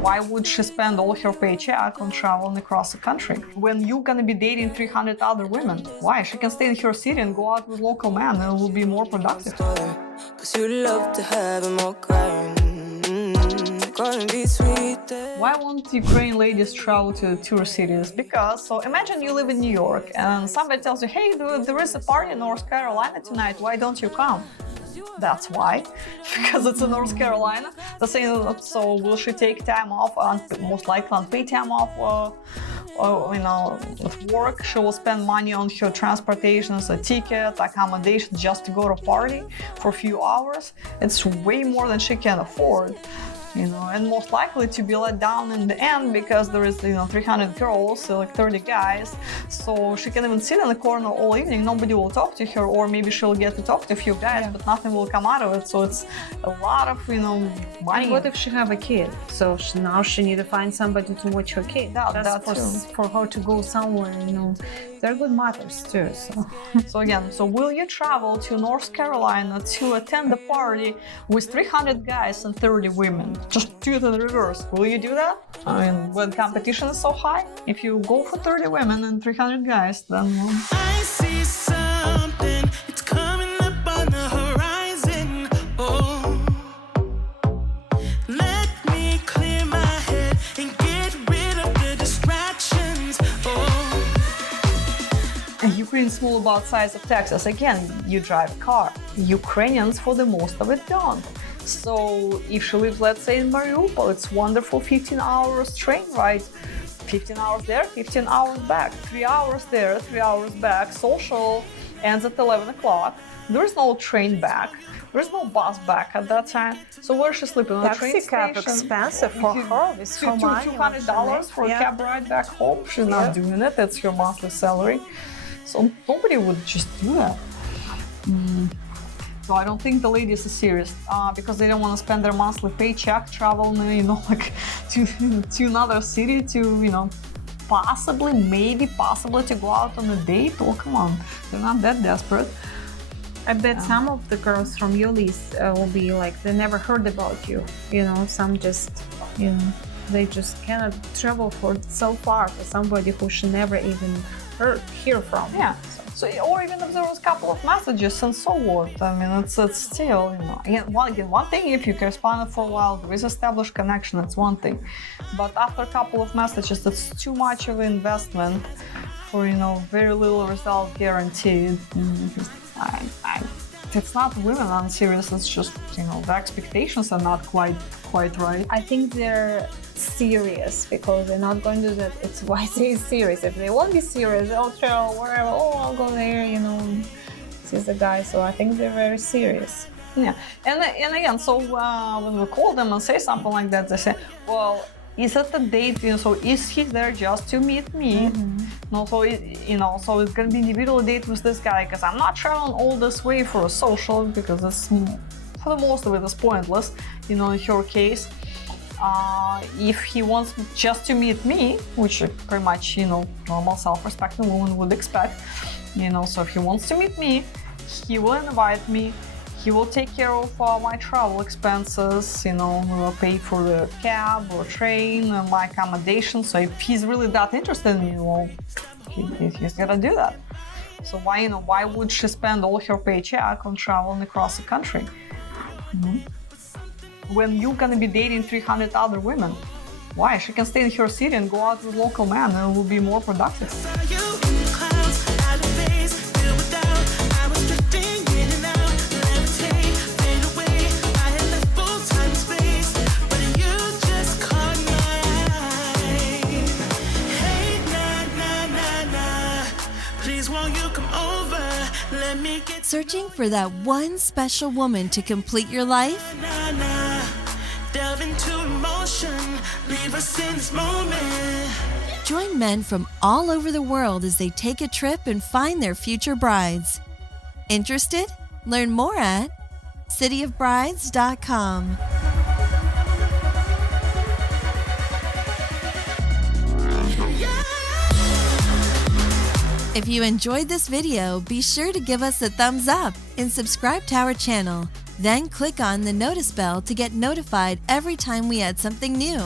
Why would she spend all her paycheck on traveling across the country when you're gonna be dating 300 other women? Why? She can stay in her city and go out with local men and it will be more productive. Why won't Ukrainian ladies travel to tourist cities? Because, so imagine you live in New York and somebody tells you, hey, there is a party in North Carolina tonight, why don't you come? That's why, because it's in North Carolina. The same, so will she take time off, most likely unpaid time off, of work? She will spend money on her transportation, a ticket, accommodation, just to go to a party for a few hours. It's way more than she can afford. And most likely to be let down in the end because there is, 300 girls, like 30 guys. So she can even sit in the corner all evening. Nobody will talk to her, or maybe she'll get to talk to a few guys, but nothing will come out of it. So it's a lot of, money. And what if she have a kid? So now she need to find somebody to watch her kid. For her to go somewhere, They're good matters too. So again, will you travel to North Carolina to attend a party with 300 guys and 30 women? Just do it in reverse. Will you do that? When competition is so high, if you go for 30 women and 300 guys, then I see something, it's coming up on the horizon. Oh, let me clear my head and get rid of the distractions. Oh. Ukraine's small about size of Texas. Again, you drive a car. Ukrainians, for the most of it, don't. So if she lives, let's say, in Mariupol, it's wonderful 15 hours train ride. 15 hours there, 15 hours back. 3 hours there, 3 hours back. Social ends at 11 o'clock. There is no train back. There is no bus back at that time. So where is she sleeping? On the train station? Taxi cab expensive for her. It's $200 for a cab ride back home. She's not doing it. That's her monthly salary. So nobody would just do that. So I don't think the ladies are serious because they don't want to spend their monthly paycheck traveling, to another city to, possibly to go out on a date. Oh, come on, they're not that desperate. I bet some of the girls from your list will be like, they never heard about you. Some just, they just cannot travel for so far for somebody who should never even hear from. Yeah. So, or even if there was a couple of messages, and so what? It's still, one thing, if you corresponded for a while, there is established connection, it's one thing. But after a couple of messages, it's too much of an investment for, very little result guaranteed. It's not women unserious, it's just, the expectations are not quite right. I think they're serious because they're not going to do that. It's why I say serious. If they won't be serious, they'll travel wherever. Oh, I'll go there, see the guy. So I think they're very serious. Yeah, and again, so when we call them and say something like that, they say, well, is it a date? So is he there just to meet me? No, so so it's gonna be individual date with this guy because I'm not traveling all this way for a social because it's for the most of it is pointless. In her case, if he wants just to meet me, which pretty much normal self-respecting woman would expect, so if he wants to meet me, he will invite me. He will take care of my travel expenses, will pay for the cab or train and my accommodation. So if he's really that interested in me, well, he's gonna do that. So why would she spend all her paycheck on traveling across the country? When you're gonna be dating 300 other women? Why? She can stay in her city and go out with local men and it will be more productive. Searching for that one special woman to complete your life? Delve into emotion, leave us in this moment. Join men from all over the world as they take a trip and find their future brides. Interested? Learn more at cityofbrides.com. If you enjoyed this video, be sure to give us a thumbs up and subscribe to our channel. Then click on the notice bell to get notified every time we add something new.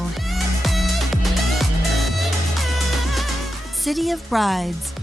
City of Brides.